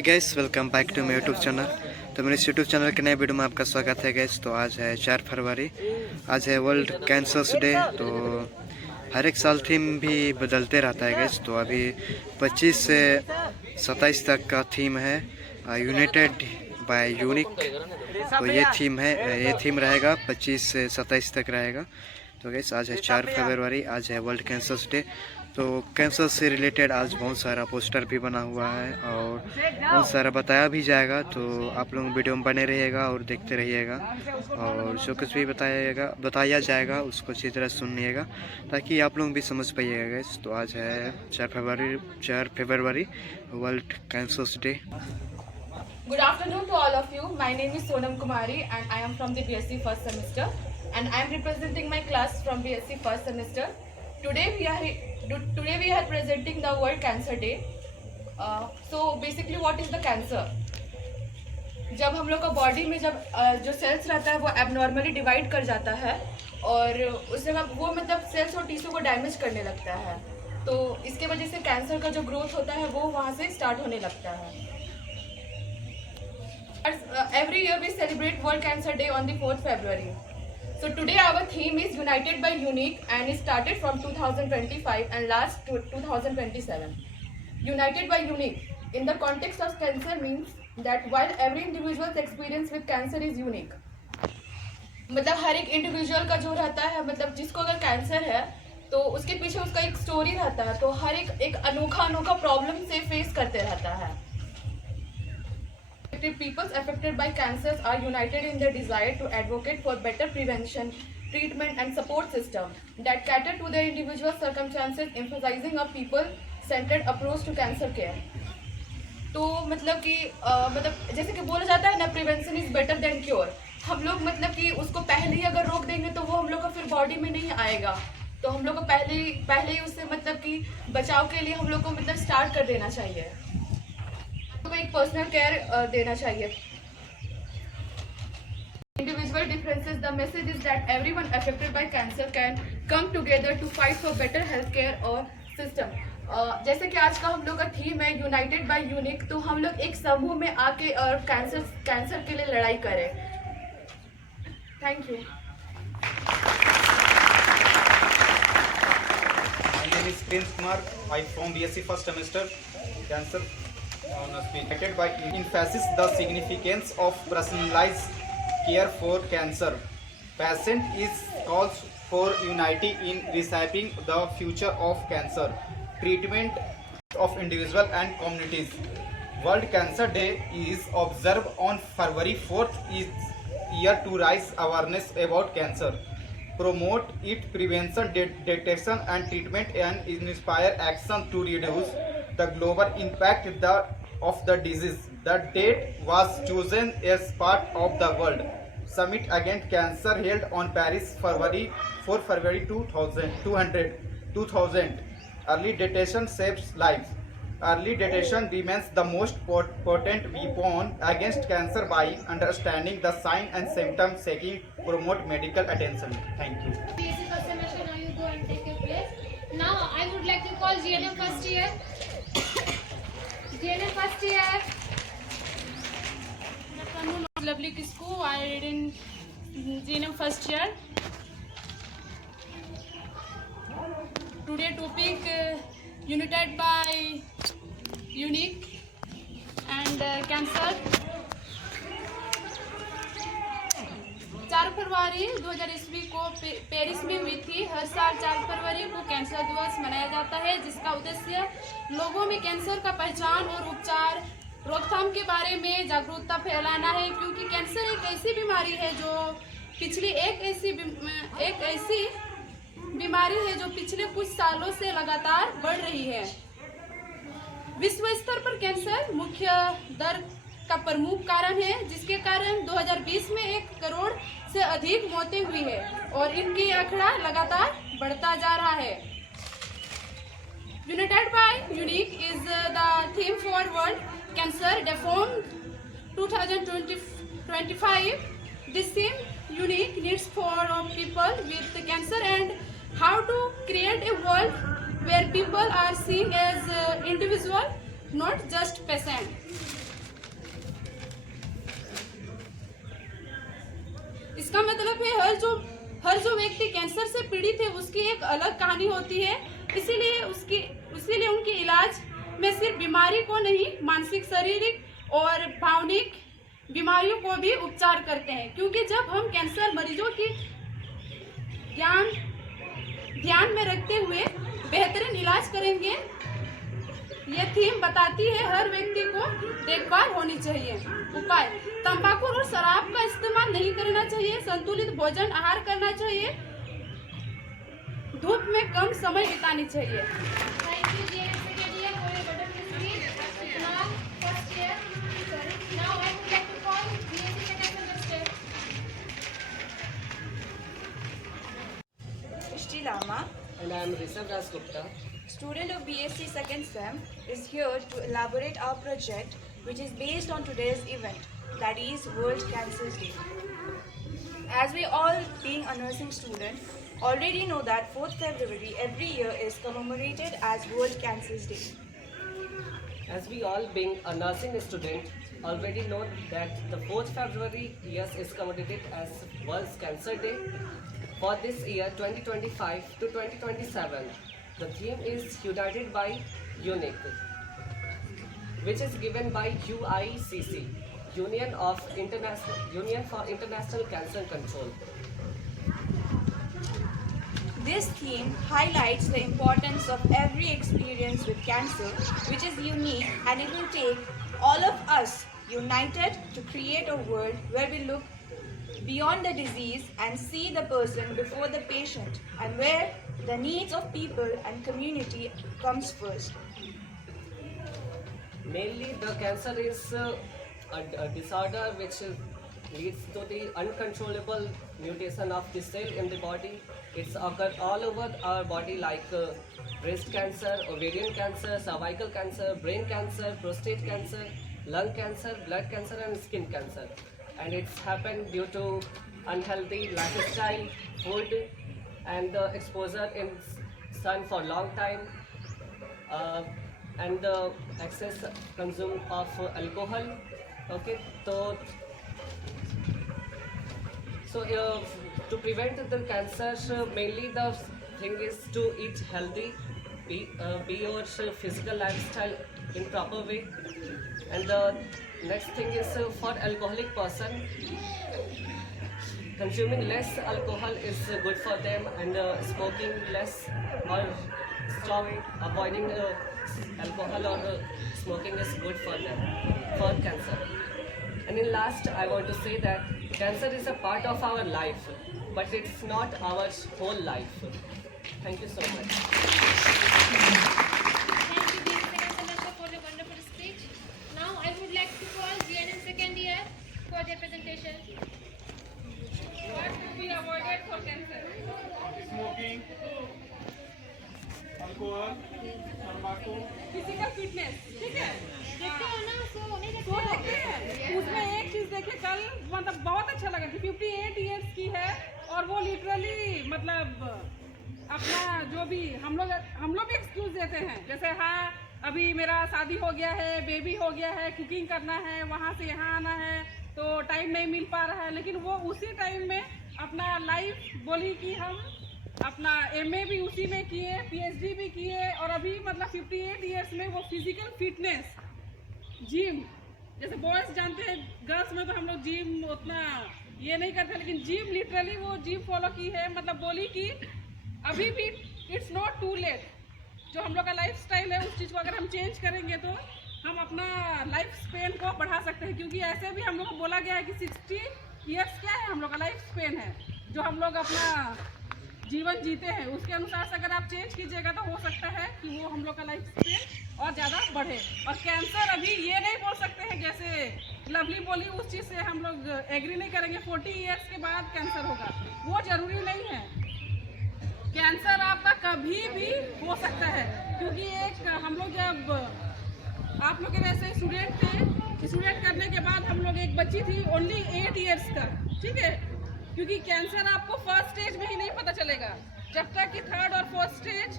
Hi guys, welcome back to my YouTube channel. तो मेरे इस यूट्यूब चैनल के नए वीडियो में आपका स्वागत है गैस। तो आज है 4 फरवरी, आज है वर्ल्ड कैंसर्स डे। तो हर एक साल थीम भी बदलते रहता है गैस। तो अभी 25 से 27 तक का थीम है यूनाइटेड बाय यूनिक। तो ये थीम रहेगा 25 से 27 तक रहेगा। तो गैस आज है 4 फरवरी, आज है वर्ल्ड कैंसर्स डे। तो कैंसर से रिलेटेड आज बहुत सारा पोस्टर भी बना हुआ है और बहुत सारा बताया भी जाएगा। तो आप लोग वीडियो में बने रहिएगा और देखते रहिएगा, और जो कुछ भी बताया जाएगा उसको अच्छी तरह सुनिएगा ताकि आप लोग भी समझ पाइएगा गैस। तो आज है 4 फरवरी world cancers day. Good afternoon to all of you. My name is Sonam Kumari and I am from the BSc first semester and I am representing my class from BSc first semester. Today we are presenting the World Cancer Day. So basically what is the cancer? जब हम लोग का body में जो sales रहता है वो abnormally divide कर जाता है और उस जगह वो मतलब सेल्स और टिश्यू को डैमेज करने लगता है। तो इसके वजह से कैंसर का जो ग्रोथ होता है वो वहाँ से स्टार्ट होने लगता है। Every year we celebrate World Cancer Day on the 4th February. So today our theme is United by Unique and it started from 2025 and lasts to 2027. United by Unique in the context of cancer means that while every individual's experience with cancer is unique. मतलब हर एक individual का जो रहता है, मतलब जिसको अगर cancer है तो उसके पीछे उसका एक स्टोरी रहता है। तो हर एक अनोखा प्रॉब्लम से फेस करते रहता है। People affected by cancers are united in their desire to advocate for better prevention, treatment and support system that cater to their individual circumstances, emphasizing a people-centered approach to cancer care. तो मतलब कि मतलब जैसे कि बोला जाता है ना, prevention is better than cure. हम लोग मतलब कि उसको पहले ही अगर रोक देंगे तो वो हम लोग का फिर बॉडी में नहीं आएगा। तो हम लोग को पहले ही उससे मतलब कि बचाव के लिए हम लोग को मतलब स्टार्ट कर देना चाहिए, तो एक पर्सनल केयर देना चाहिए। Individual differences. The message is that everyone affected by cancer can come together to fight for better healthcare or system. जैसे कि आज का हम लोग का थीम है यूनाइटेड बाय यूनिक, तो हम लोग एक समूह में आके और कैंसर के लिए लड़ाई करें। Thank you. My name is Prince Kumar. I from BSc first semester. Cancer United by emphasizes the significance of personalized care for cancer. Patient is calls for unity in reshaping the future of cancer treatment of individual and communities. World Cancer Day is observed on February 4th each year to raise awareness about cancer, promote its prevention, detection and treatment, and inspire action to reduce the global impact of the disease. The date was chosen as part of the World Summit Against Cancer held on Paris 4 February 2000. Early detection saves lives. Early detection remains the most potent weapon against cancer by understanding the signs and symptoms, seeking promote medical attention. Thank you. Now you go and take your place. Now I would like to call GNM first year. GNM first year. Lovely Kisku. I read in GNM first year. Today topic united by unique and cancer. 4 फरवरी 2000 ईस्वी को Paris में हुई थी। हर साल 4 फरवरी को cancer दिवस मनाया जाता है, जिसका उद्देश्य लोगों में कैंसर का पहचान और उपचार, रोकथाम के बारे में जागरूकता फैलाना है। क्योंकि कैंसर एक ऐसी बीमारी है जो पिछले कुछ सालों से लगातार बढ़ रही है। विश्व स्तर पर कैंसर मुख्य दर का प्रमुख कारण है, जिसके कारण 2020 में 1 करोड़ से अधिक मौतें हुई है और इनकी आंकड़ा लगातार बढ़ता जा रहा है। United by Unique is the theme for World Cancer Day from 2025. This theme unique needs for people with cancer and how to create a world where people are seen as individual, not just patient. इसका मतलब है हर जो व्यक्ति cancer से पीड़ित है उसकी एक अलग कहानी होती है। इसीलिए उनके इलाज में सिर्फ बीमारी को नहीं, मानसिक, शारीरिक और भावनिक बीमारियों को भी उपचार करते हैं। क्योंकि जब हम कैंसर मरीजों की ध्यान में रखते हुए बेहतरीन इलाज करेंगे, ये थीम बताती है हर व्यक्ति को देखभाल होनी चाहिए। उपाय: तंबाकू और शराब का इस्तेमाल नहीं करना चाहिए, संतुलित भोजन आहार करना चाहिए, धूप में कम समय बितानी चाहिए। Thank you, dear second year, for your wonderful speech. Now, first year. Now I would like to call BSc second semester. Ishti Lama, And I am Rishabh Das Gupta. student of BSc second sem, is here to elaborate our project which is based on today's event, that is World Cancer Day. As we all, being a nursing student, already know that 4th February every year is commemorated as World Cancer Day. As we all being a nursing student already know that the 4th February yes is commemorated as World Cancer Day. For this year 2025 to 2027, the theme is United by UNIC, which is given by UICC, Union for International Cancer Control. This theme highlights the importance of every experience with cancer, which is unique, and it will take all of us united to create a world where we look beyond the disease and see the person before the patient, and where the needs of people and community comes first. Mainly, the cancer is a disorder which leads to the uncontrollable mutation of the cell in the body. It's occur all over our body, like breast cancer, ovarian cancer, cervical cancer, brain cancer, prostate cancer, lung cancer, blood cancer, and skin cancer. And it's happened due to unhealthy lifestyle, food, and the exposure in sun for long time, and the excess consume of alcohol. Okay, so to prevent the cancer, mainly the thing is to eat healthy, be your physical lifestyle in proper way, and the next thing is for alcoholic person, consuming less alcohol is good for them, and smoking less or stop avoiding alcohol or smoking is good for them for cancer. And in last, I want to say that cancer is a part of our life, but it's not our whole life. Thank you so much. Thank you, dear second semester, for your wonderful speech. Now I would like to call GNM second year for their presentation. What should be avoided for cancer? Smoking, alcohol, तंबाकू, physical fitness, ठीक है। देखते हो ना, सो नहीं देखते तो हो? देखते हैं उसमें एक चीज देखे कल, मतलब बहुत अच्छा लगा कि 58 इयर्स की है और वो लिटरली मतलब अपना जो भी हम लोग भी एक्सक्यूज देते हैं, जैसे हाँ अभी मेरा शादी हो गया है, बेबी हो गया है, कुकिंग करना है, वहाँ से यहाँ आना है तो टाइम नहीं मिल पा रहा है, लेकिन वो उसी टाइम में अपना लाइफ बोली कि हम अपना MA भी उसी में किए, PhD भी किए, और अभी मतलब 58 इयर्स में वो फिजिकल फिटनेस, जिम, जैसे बॉयज जानते हैं, गर्ल्स में तो हम लोग जिम उतना ये नहीं करते, लेकिन जिम लिटरली वो जिम फॉलो की है, मतलब बोली कि अभी भी इट्स नॉट टू लेट। जो हम लोग का लाइफ स्टाइल है उस चीज़ को अगर हम चेंज करेंगे तो हम अपना लाइफ स्पेन को बढ़ा सकते हैं, क्योंकि ऐसे भी हम लोग को बोला गया है कि 60 इयर्स क्या है हम लोग का लाइफ स्पेन है, जो हम लोग अपना जीवन जीते हैं, उसके अनुसार से अगर आप चेंज कीजिएगा तो हो सकता है कि वो हम लोग का लाइफ स्पेन और ज़्यादा बढ़े। और कैंसर अभी ये नहीं बोल सकते हैं, जैसे लवली बोली उस चीज़ से हम लोग एग्री नहीं करेंगे 40 इयर्स के बाद कैंसर होगा, वो ज़रूरी नहीं है। कैंसर आपका कभी भी हो सकता है, क्योंकि एक हम लोग जब आप लोग के वैसे स्टूडेंट थे, स्टूडेंट करने के बाद हम लोग एक बच्ची थी ओनली 8 इयर्स का, ठीक है, क्योंकि कैंसर आपको फर्स्ट स्टेज में ही नहीं पता चलेगा, जब तक कि थर्ड और फोर्थ स्टेज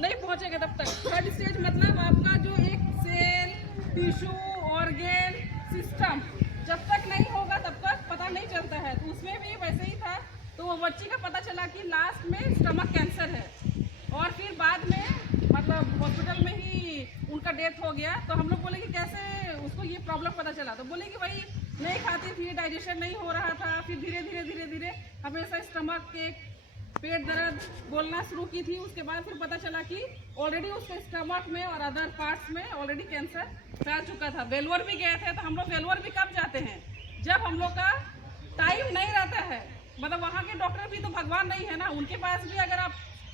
नहीं पहुंचेगा तब तक। थर्ड स्टेज मतलब आपका जो एक सेल, टिश्यू, ऑर्गेन, सिस्टम जब तक नहीं होगा तब तक पता नहीं चलता है, तो उसमें भी वैसे ही था। तो वो बच्ची का पता चला कि लास्ट में स्टमक कैंसर है, और फिर बाद में मतलब हॉस्पिटल में ही उनका डेथ हो गया। तो हम लोग बोले कि कैसे उसको ये प्रॉब्लम पता चला, तो बोले कि भाई नहीं खाती थी, डाइजेशन नहीं हो रहा था, फिर धीरे धीरे हमेशा स्टमक के पेट दर्द बोलना शुरू की थी। उसके बाद फिर पता चला कि ऑलरेडी उसके स्टमक में और अदर पार्ट्स में ऑलरेडी कैंसर फैल चुका था। वेलवर भी गए थे, तो हम लोग वेलवर भी कब जाते हैं, जब हम लोग का टाइम नहीं रहता है। मतलब वहाँ के डॉक्टर भी तो भगवान नहीं है ना, उनके पास भी अगर आप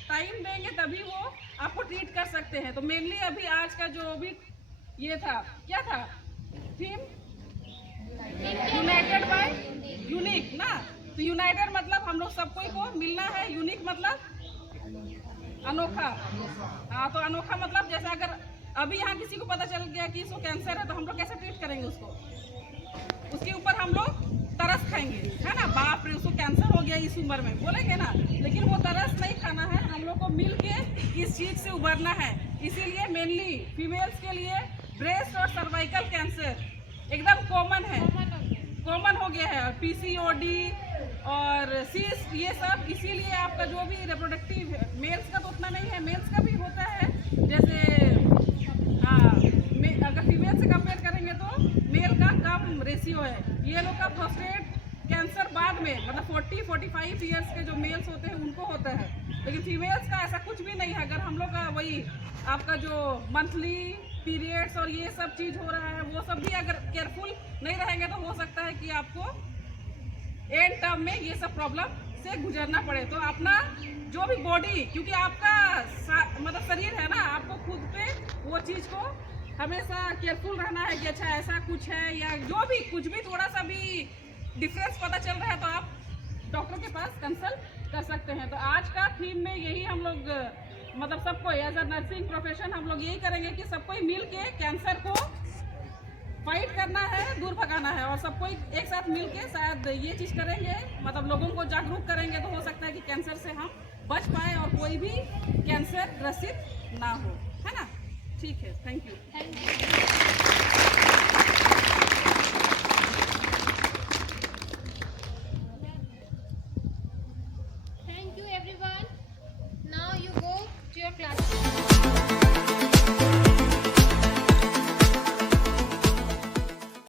टाइम देंगे तभी वो आपको ट्रीट कर सकते हैं। तो मेनली अभी आज का जो भी ये था, क्या था थीम, यूनाइटेड बाय यूनिक ना। तो यूनाइटेड मतलब हम लोग सबको को मिलना है, यूनिक मतलब अनोखा। हाँ, तो अनोखा मतलब जैसे अगर अभी यहाँ किसी को पता चल गया कि इसको कैंसर है, तो हम लोग कैसे ट्रीट करेंगे उसको, उसके ऊपर हम लोग तरस खाएंगे, है ना। बाप रे उसको कैंसर हो गया इस उम्र में, बोलेंगे ना। लेकिन वो तरस नहीं खाना है, हम लोग को मिल के इस चीज़ से उबरना है। इसीलिए मेनली फीमेल्स के लिए ब्रेस्ट और सर्वाइकल कैंसर एकदम कॉमन है, कॉमन हो गया है। पीसीओडी और सीस ये सब, इसीलिए आपका जो भी रिप्रोडक्टिव है, मेल्स का तो उतना नहीं है, मेल्स का भी होता है। जैसे हाँ, अगर फीमेल से कंपेयर करेंगे तो मेल का कम रेशियो है। ये लोग का प्रोस्टेट कैंसर बाद में मतलब 40-45 ईयर्स के जो मेल्स होते हैं उनको होता है, लेकिन फीमेल्स का ऐसा कुछ भी नहीं है। अगर हम लोग का वही आपका जो मंथली पीरियड्स और ये सब चीज़ हो रहा है, वो सब भी अगर केयरफुल नहीं रहेंगे तो हो सकता है कि आपको एंड टर्म में ये सब प्रॉब्लम से गुजरना पड़े। तो अपना जो भी बॉडी, क्योंकि आपका मतलब शरीर है ना, आपको खुद पे वो चीज़ को हमेशा केयरफुल रहना है कि अच्छा ऐसा कुछ है, या जो भी कुछ भी थोड़ा सा भी डिफरेंस पता चल रहा है तो आप डॉक्टर के पास कंसल्ट कर सकते हैं। तो आज का थीम में यही हम लोग मतलब सबको एज अ नर्सिंग प्रोफेशन हम लोग यही करेंगे कि सबको मिल के कैंसर को फाइट करना है, दूर भगाना है, और सबको एक साथ मिल के शायद ये चीज़ करेंगे, मतलब लोगों को जागरूक करेंगे, तो हो सकता है कि कैंसर से हम बच पाए और कोई भी कैंसर ग्रसित ना हो, है ना। ठीक है, थैंक यू।